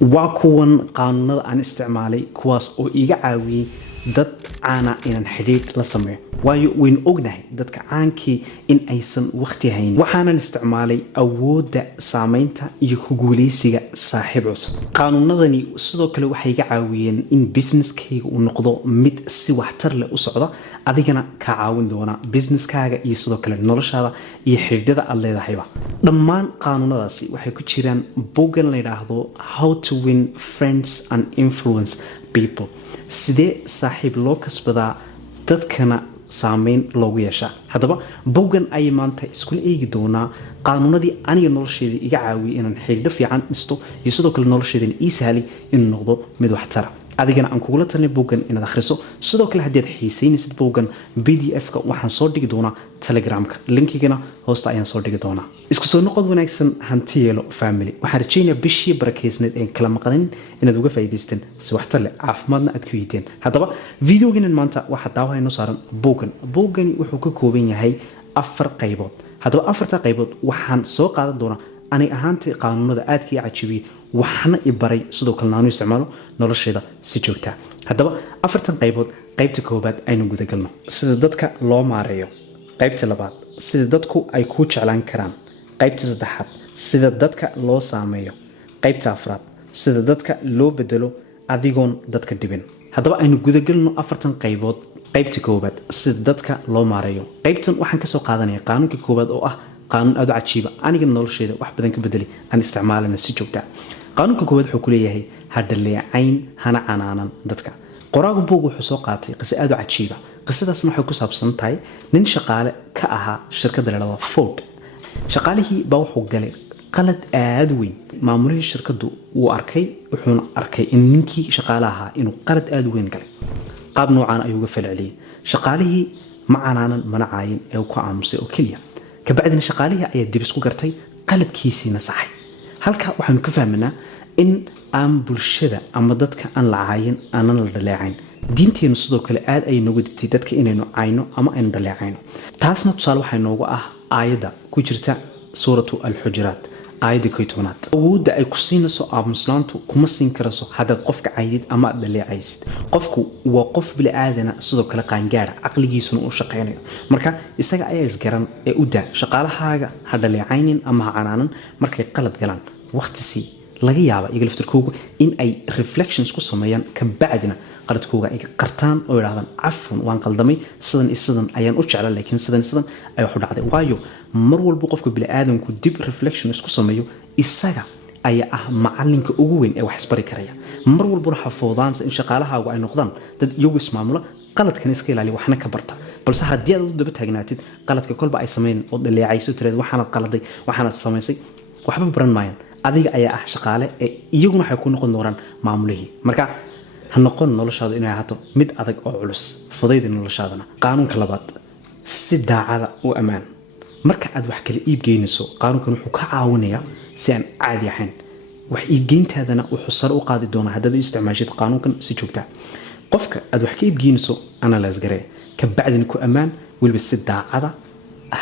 waa kuwan qaanuunada aan isticmaalay kuwaas oo iga caawiyay dad caana inaan xidhiidh la sameeyo waayo weyn ognahay dadka caankii in aysan waqti hayn waxaanan isticmaalay awoodda saameynta iyo ku guuleysiga saaxiib cusub qaanuunadani sidoo kale waxay iga caawiyeen in businesskayga uu noqdo mid si waxtar leh u socda adigana ka caawin doona businesskaaga iyo sidoo kale noloshaada iyo xidhiidhada aad leedahayba dhammaan qaanuunadaasi waxay ku jiraan boggan la yidhaahdo how to win friends and influence people sidee saaxiib loo kasbadaa dadkana saameyn loogu yeeshaa haddaba boggan ayay maanta iskula eegi doonaa qaanuunadii aniga nolosheeda iga caawiyay inaan xidhiidho fiican dhisto iyo sidoo kale nolosheedana ii sahlay inuu noqdo mid waxtara adigana aan kugula talnay boggan inaad akhriso sidoo kale haddii aad xiisaynaysid boggan PDF-ka waxaan soo dhigi doonaa Telegram-ka linkigana hoosta ayaan soo dhigi doonaa isku soo noqod wanaagsan hanti yeelo family waxaan rajaynayaa bishii barakeysneed ee kala maqnayn inaad uga faa'iidaysteen si waxtar leh caafimaadna aad ku yihiin haddaba videogan maanta waxa daawaha inoo saaran boggani wuxuu ka kooban yahay 4 qaybood haddaba 4ta qaybood waxaan soo qaadan doonaa ani ahaantii qaanuunada aadkii cajibiyay waxna i baray sidoo kale naanu isticmaalo nolosheeda si joogta haddaba 4tan qaybood qaybta koobaad aynu guda galno sida dadka loo maareeyo qaybta labaad sida dadku ay ku jeclaan karaan qaybta saddexaad sida dadka loo saameeyo qaybta afraad sida dadka loo bedelo adigoon dadka dhibin haddaba aynu guda galno 4tan qaybood qaybta koobaad sida dadka loo maareeyo qaybtan waxaan ka soo qaadanayaa qaanuunka koobaad oo ah qaanuun aad u cajiiba aniga nolosheeda wax badan ka bedeli aan isticmaalana si joogta qaanuunka koowaad wuxuu ku leeyahay hadhaleecayn hana canaanan dadka qoraagu buug wuxuu soo qaatay qiso aad u cajiiba qisadaasna waxay ku saabsan tahay nin shaqaale ka ahaa shirkadda la yidhaahdo Ford shaqaalihii baa wuxuu galay qalad aad u weyn maamulihii shirkaddu wuu arkay wuxuuna arkay in ninkii shaqaale ahaa inuu qalad aad u weyn galay qaab noocaan ayuu uga falceliyay shaqaalihii ma canaanan mana caayin ee uu ku aamusay oo keliya kabacdina shaqaalihii ayaa dib isku gartay qaladkiisiina saxay halka waxaanu ka fahmanaa in aan bulshada ama dadka aan la caayin aanan la dhaleecayn diinteenu sidoo kale aad ay noogu digtay dadka inaynu caayno ama aynu dhaleecayno taasna tusaale waxay noogu ah aayadda ku jirta suuratu al-xujuraat aayadda 11 awoodda ay ku siinayso aamusnaantu kuma siin karayso haddaad qofka caydid ama aad dhaleecaysid qofku waa qof bili aadana sidoo kale qaangaara caqligiisuna u shaqeynayo marka isaga ayaa isgaran ee u daa shaqaalahaaga ha dhaleecaynin ama ha canaanan markay qalad galaan waqti laga yaabo iyaga laftirkooda in ay reflections ku sameeyaan ka bacdina qaladkooda ay qartaan oo yiraahdaan afwan waan qaldamay sidan ayaan u jeclaa laakiin sidan ay wax u dhacday waayo mar walba qofka bili aadanku dib reflection isku sameeyo isaga ayaa ah macalinka ugu weyn ee wax isbari karaya mar walba waxa foodaan in shaqaalahaagu ay noqdaan dad iyagu ismaamula qaladkan iska ilaaliya waxna ka barta balse haddii aad u daba taagnaatid qaladka kolba ay sameeyeen oo dhaleecayso tireed waxaanad qaladay waxaanad samaysay waxba baran maayaan adiga ayaa ah shaqaale ee iyaguna waxay ku noqon doonaan maamulihii marka ha noqon noloshaada inay ahaato mid adag oo culus fudayda noloshaadana qaanuunka labaad si daacada u ammaan marka aad wax kala iib geynayso qaanuunkan wuxuu ka caawinayaa si aan caadi ahayn wax iib geyntaadana wuxuu sare u qaadi doonaa haddaad isticmaashid qaanuunkan si joogta qofka aad wax ka iib geynayso analyze garee ka bacdina ku ammaan waliba si daacada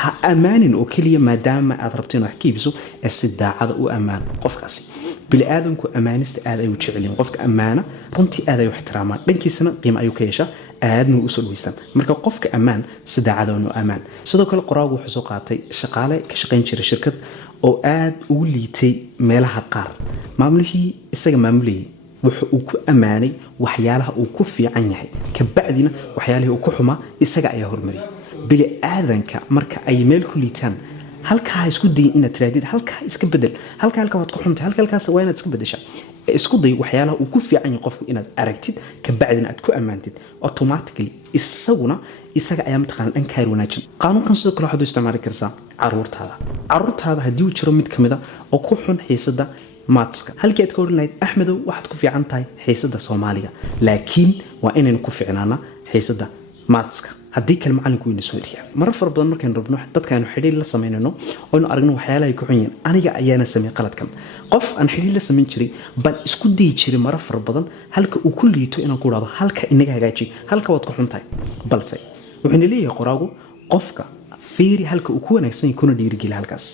ha amaanin oo kaliya maadaama aad rabto inaad wax ka iibiso ee si daacada u ammaan qofkaasi bili aadanku amaanista aad ay u jecelin qofka amaana runtii aad ay u ixtiraamaan dhankiisana qiimo ayuu ka yeeshaa aadna u soo dhaweystaan marka qofka amaan si daacada oo amaan sidoo kale qoraagu wuxuu soo qaatay shaqaale ka shaqeyn jiray shirkad oo aad ugu liitay meelaha qaar maamulihii isaga maamulayay wuxuu uu ku amaanay waxyaalaha uu ku fiican yahay ka bacdina waxyaalaha uu ku xumaa isaga ayaa hormariyay bili aadanka marka ay meel ku liitaan halka isku day inaad tiraadid halka iska bedel halka waad ku xuntay halkaas waa inaad iska bedeshaa isku day waxyaalaha uu ku fiican yahay qofku inaad aragtid ka bacdina aad ku amaantid automatically isaga ayaa mataqaan dhankaar wanaajin qaanuunkan sidoo kale waxaad u isticmaali kartaa caruurtaada haddii uu jiro mid kamida oo ku xun xiisada maatska halkii aad ka oran lahayd axmedow waxaad ku fiican tahay xiisada Soomaaliga laakiin waa inaynu ku fiicnaana xiisada maatska haddii kale macalinku ina soo riyaa marar fara badan markaan rabno dadkaanu xidhiidh la sameynayno oo aynu aragno waxyaalaha ay ku xun yihiin aniga ayaana sameey qaladkan qof aan xidhiidh la sameyn jiray bal isku day jiray marar fara badan halka uu ku liito inaan ku raado halka inaga hagaaji halka waad ku xuntahay balse wuxuu leeyahay qoraagu qofka fiiri halka uu ku wanaagsan kuna dhiirigeliya halkaas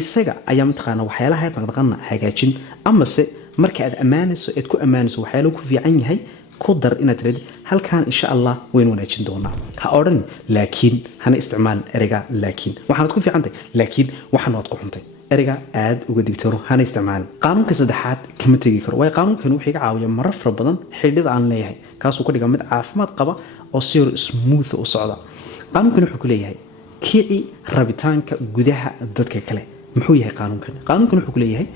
isaga ayaa mataqaana waxyaalaha dhaqdhaqaaqna hagaajin ama se marka aad ammaanayso eed ku ammaanayso waxyaalo ku fiican yahay ku dar inaad tirahdo halkan insha Allah wayn wanaajin doonaa ha odhan laakiin hana isticmaalin ereyga laakiin waxaad ku fiicantahay laakiin waxaan waad ku xuntay ereyga aad uga digtoro hana isticmaalin qaanuunka saddexaad kama tegi karo way qaanuunkan wuxuu iga caawiyaa marar fara badan xidhiidhada aan leeyahay kaasoo ka dhiga mid caafimaad qaba oo si smooth u socda qaanuunkan wuxuu ku leeyahay kici rabitaanka gudaha dadka kale muxuu yahay qaanuunkan wuxuu ku leeyahay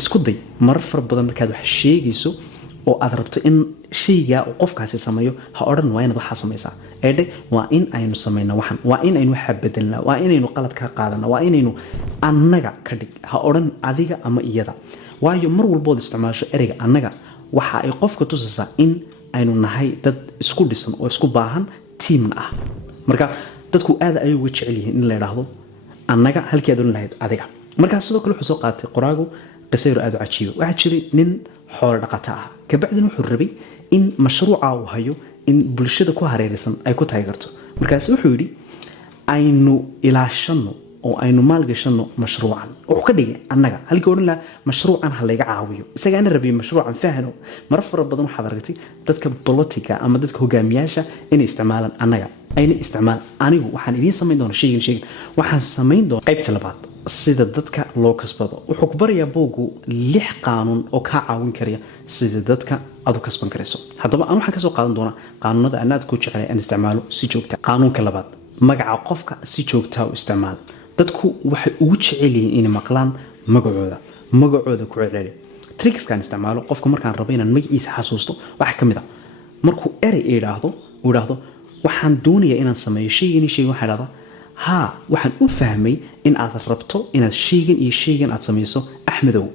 isku day marar fara badan markaad wax sheegayso oo aad rabto in shayga uu qofkaasi sameeyo ha odhan waa inaad waxaa samaysaa eedhe waa in aynu samayno waxan waa in aynu waxa bedelnaa waa inaynu qalad ka qaadana waa inaynu annaga ka dhig ha odhan adiga ama iyada waayo mar walbood isticmaasho ereyga annaga waxa ay qofka tusaysaa in aynu nahay dad isku dhisan oo isku baahan tiimna ah marka dadku aad ay uga jecel yihiin in la yiraahdo annaga halkii aad lahayd adiga marka sidoo kale wuxuu soo qaatay qoraagu qisayro aad u cajiib waxa jiray nin xoolo dhaqato ah kabacdina wuxuu rabay in mashruuca uu hayo in bulshada ku hareeraysan ay ku taageerto markaas wuxuu yiri aynu ilaashano oo aynu maalgashano mashruucan oo ka dhigay annaga halkii oran la mashruucan ha laga caawiyo isagaana rabay mashruucan fahano mar fara badan waxa aragtay dadka politika ama dadka hogaamiyaasha inay isticmaalaan annaga ayna isticmaal anigu waxaan idin sameyn doonaa shaygan waxaan sameyn doonaa qaybta labaad sida dadka loo kasbado wuxuu ku barayaa boogu 6 qaanuun oo ka caawin kara sida dadka aad u kasban karayso haddaba aan waxaan ka soo qaadan doonaa qaanuunada aan aad ku jecelahay in isticmaalo si joogto qaanuunka labaad magaca qofka si joogto u isticmaal dadku waxay ugu jecel yihiin inay maqlaan magacooda ku celceliyo tricks kan isticmaalo qofka markaan rabo inaan magaciisa xasuusto waxa kamid ah markuu erey yiraahdo waxaan doonayaa inaan sameeyo shaygan waxaan radaa waxaan u fahmay in aad rabto inaad shaygan aad sameeyso Axmedow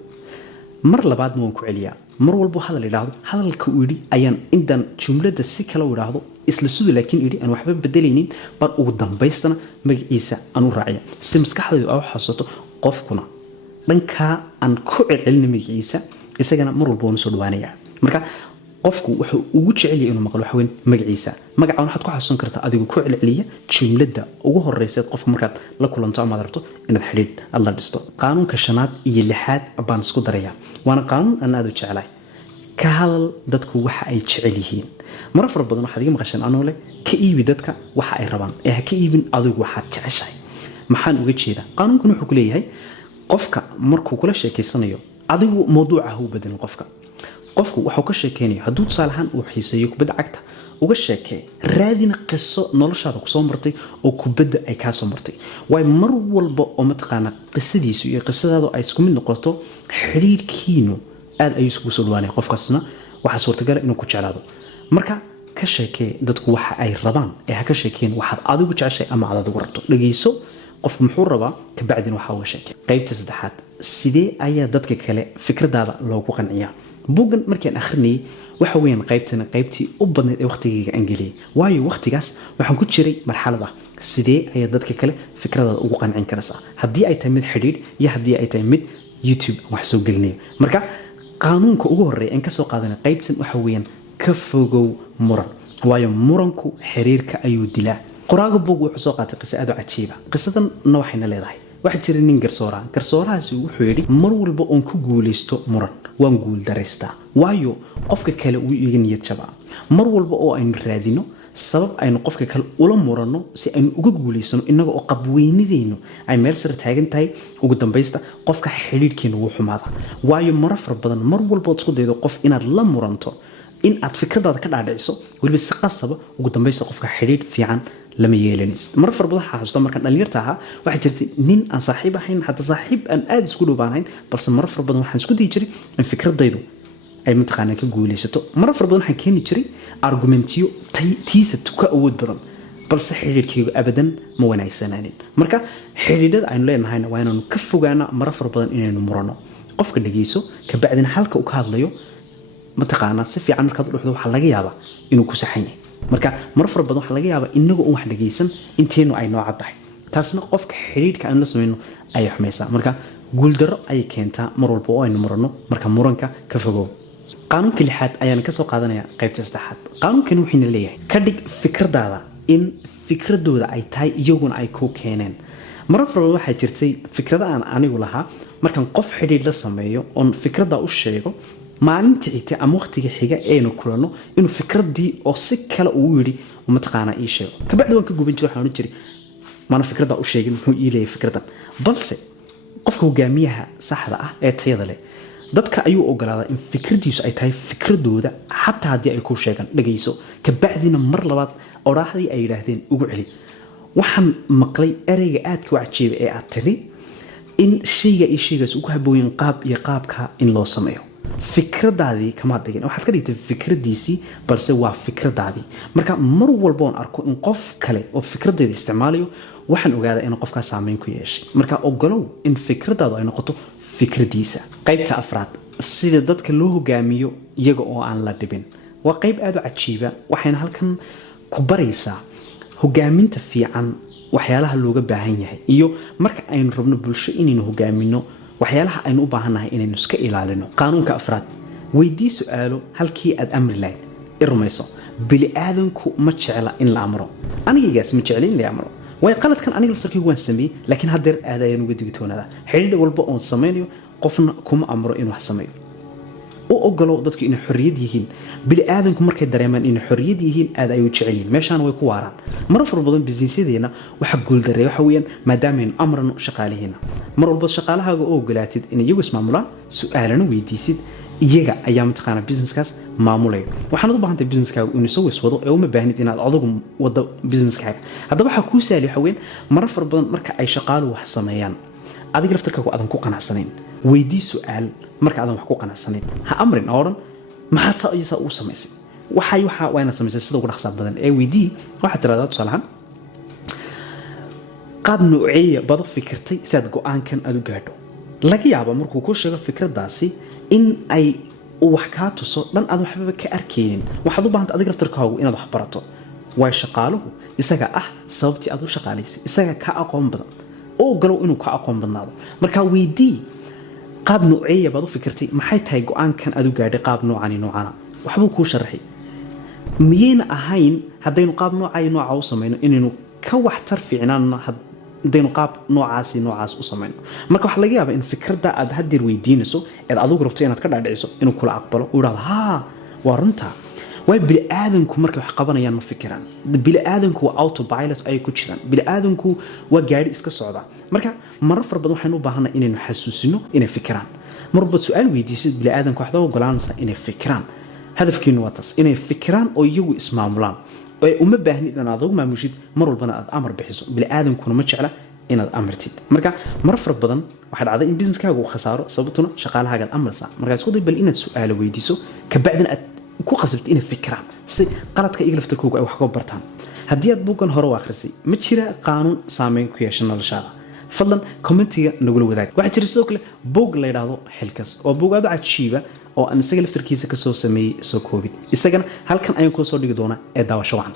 mar labaad waan ku celiyaa mar walba hadal yiraahdo hadalka uu yiri ayaan intan jumlada si kala u yiraahdo isla sidoo laakiin yiri aan waxba bedelaynin bar ugu dambaystana magaciisa aan u raaciyo si maskaxdaydu ay xasuusto qofkuna dhanka aan ku celcelin magaciisa isagana mar walba waan soo dhawaanaya marka qofku wuxuu ugu jecel yahay inuu maqlo waxweyn magaciisa magaca waxaad ku xasuusan kartaa adigu ku celceliya jumlada ugu horeysa qofka markaad la kulanto ama rabto inaad xiriir alla dhisto qaanuunka 5 iyo 6 baan isku daraya waana qaanuun aan aad u jecelahay ka hadal dadku waxa ay jecel yihiin mar far badan waxa iga maqashan anoo leh ka iibi dadka waxa ay rabaan ee ha ka iibin adigu waxa jeceshahay maxaan uga jeedaa qaanuunkan wuxuu ku leeyahay qofka markuu kula sheekeysanayo adigu mowduuca uu bedel qofku wuxuu ka sheekeynayaa hadduu tusaalahan uu xiiseeyo kubadda cagta uga sheekay raadina qiso noloshaada ku soo martay oo kubadda ay ka soo martay way mar walba oo mataqaana qisadiisu iyo qisadaadu ay isku mid noqoto xiriirkiinu aad ay isku soo dhawaanay qofkaasna waxa suurtagal inuu ku jeclaado marka ka sheekay dadku waxa ay rabaan ee ha ka sheekeen waxaad adigu jeceshay ama aad adigu rabto dhageyso qof muxuu rabaa ka bacdina waxa uu sheekay qaybta saddexaad sidee ayaa dadka kale fikradaada loogu qanciyaa buugan markaan akhrinay waxa weeyaan qaybtii u badneed ee waqtigeyga aan geliyay waayo waqtigaas waxaan ku jiray marxalad ah sidee ayaa dadka kale fikradaada ugu qancin karaysaa haddii ay tahay mid xidhiidh iyo haddii ay tahay mid YouTube wax soo gelinaya marka qaanuunka ugu horeeya aan ka soo qaadanay qaybtan waxa weeyaan ka fogow muran waayo muranku xiriirka ayuu dilaa qoraaga buug wuxuu soo qaatay qiso aad u cajiib ah qisadan waxayna leedahay waxa jira nin garsoorahaasi wuxuu yiri mar walba oo ku guuleysto muran waan guul dareystaa waayo qofka kale uu iga niyad jabaa mar walba oo aynu raadino sabab aynu qofka kale ula murano si aynu uga guuleysano inaga oo qabweynideenu ay meel sare taagan tahay ugu dambaysta qofka xiriirkeenu wuu xumaada waayo mar far badan mar walba oo isku daydo qof inaad la muranto in aad fikradaada ka dhaadhiciso waliba si qasaba ugu dambaysta qofka xiriir fiican lama yeelanis mar far badan xasuusta markaan dhalinyarta ahaa waxa jirtay nin aan saaxiib ahayn hatta saaxiib aan aad isku dhawaanayn balse mar far badan waxaan isku diyi jiray in fikradaydu ay mataqaanaa ka guuleysato mar far badan waxaan keeni jiray argumentiyo tiisa ka awood badan balse xiriirkaygu abadan ma wanaagsanaanin marka xiriirada aynu leenahayna waa inaanu ka fogaana mar far badan inaynu murano qofka dhageyso ka bacdina halka uu ka hadlayo mataqaanaa si fiican markaad u dhuxdo waxa laga yaabaa inuu ku saxan yahay marka mar far badan waxa laga yaabaa inagu wax dhageysan inteenu ay noo cadahay taasna qofka xiriirka aan la sameeyno ay xumaysaa marka guul darro ay keentaa mar walba oo aynu murano marka muranka ka fogow qaanuunka 6 ayaan ka soo qaadanaya qaybta 3 qaanuunkan wuxuu leeyahay ka dhig fikradaada in fikradooda ay tahay iyaguna ay ku keeneen mar far badan waxa jirtay fikrada aan anigu lahaa markaan qof xiriir la sameeyo oo fikrada u sheego maalintii xigtay ama waqtiga xiga aynu kulano inuu fikradii oo si kale uu yiri uma taqaana ii sheego kabacdi waan ka guban jiray waxaan u jiray mana fikradda u sheegin muxuu ii leeyahay fikraddan balse qofka hogaamiyaha saxda ah ee tayada leh dadka ayuu ogolaadaa in fikradiisu ay tahay fikradooda xataa haddii ay ku sheegaan dhagayso kabacdina mar labaad oraahdii ay yidhaahdeen ugu celi waxaan maqlay ereyga aadka u cajiiba ee aad tiri in shayga iyo shaygaas ugu habooyin qaab iyo qaabka in loo sameeyo fikradaadii kama dhigin waxaad ka dhigtay fikradiisii balse waa fikradaadii marka mar walba aan arko in qof kale oo fikradeeda isticmaalayo waxaan ogaadaa in qofkaas saameyn ku yeeshay marka ogolow in fikradaadu ay noqoto fikradiisa qaybta afraad sida dadka loo hogaamiyo iyaga oo aan la dhibin waa qayb aad u cajiiba waxayna halkan ku baraysaa hogaaminta fiican waxyaalaha looga baahan yahay iyo marka aynu rabno bulsho inaynu hogaamino waxyaalaha aynu u baahannahay inaynu iska ilaalino qaanuunka afraad weydii su'aalo halkii aad amri lahayd irmayso bili aadanku ma jecla in la amro anigigaas ma jecla in la amro way qaladkan aniga laftarkii waan sameeyay laakiin haddeer aad ayaan uga digtoonadaa xidhiidh walba oon sameynayo qofna kuma amro inuu wax sameeyo u ogolow dadku inay xorriyad yihiin bili aadanku markay dareemaan inay xorriyad yihiin aad ay u jecel yihiin meeshaan way ku waaraan mar far badan businesyadeena waxa guuldareeya waxa weeyaan maadaama aynu amrano shaqaalaheena mar walba shaqaalahaaga oo ogolaatid in iyagu ismaamulaan su'aalana weydiisid iyaga ayaa mataqaana businesskaas maamulaya waxaad u baahantahay businesskaagu inuu soo wado ee uma baahnid inaad adigu wado businesskaaga haddaba waxa kuu saali waxa weeyaan mar far badan marka ay shaqaaluhu wax sameeyaan adiga laftarkaagu aadan ku qanacsanayn weydii su'aal marka aadan wax ku qanacsanayn ha amrin oran maxaad saa u samaysay waxa waa inaad samaysay sida ugu dhaqsaha badan ee weydii waxaad tiraahdaa tusaalahaan qaab nuuciya bado fikirtay si aad go'aankan aad u gaadho laga yaabo markuu ku sheego fikradaasi in ay wax ka tuso dhan aad waxba ka arkeenin waxaad u baahantahay adiga laftarkaagu inaad wax barato way shaqaaluhu isaga ah sababtii aad u shaqaalaysay isaga ka aqoon badan oo galow inuu ka aqoon badnaado marka weydii qaab nuuciya bado fikirtay maxay tahay go'aankan aad u gaadhay qaab noocana waxbuu ku sharaxay miyayna ahayn haddaynu qaab nooca u samayno inaynu ka waxtar fiicnaanna haddaynu qaab noocaas u samayno marka waxaa laga yaabaa in fikradda aad haddeer weydiinayso eed adigu rabto inaad ka dhaadhiciso inuu kula aqbalo uu idhahdo haa waa runtaa way bili aadanku markay wax qabanayaan ma fikiraan bili aadanku waa autopilot ay ku jiraan bili aadanku waa gaari iska socda marka marar far badan waxaynu u baahannahay inaynu xasuusino inay fikiraan mar walba su'aal weydiisid bili aadanku waxaad ogolaanaysaa inay fikiraan hadafkiinu waa taas inay fikiraan oo iyagu ismaamulaan oo uma baahnid inaad adigu maamushid mar walbana aad amar bixiso bili aadankuna ma jecla inaad amartid marka mar far badan waxa dhacday in businesskaagu uu khasaaro sababtuna shaqaalahaaga aad amarsaa marka isku day bal inaad su'aalo weydiiso ka bacdina aad ku qasabtid inay fikiraan si qaladka iyaga laftarkooga ay wax ka bartaan haddii aad buuggan hore u akhrisay ma jira qaanuun saameyn ku yeesha noloshaada fadlan commentiga nagula wadaag waxaa jira sidoo kale buug la yidhaahdo xilkas oo buug aad u cajiiba oo aan isaga laftarkiisa ka soo sameeyey soo koobid isagana halkan ayaan kuu soo dhigi doonaa ee daawasho wacan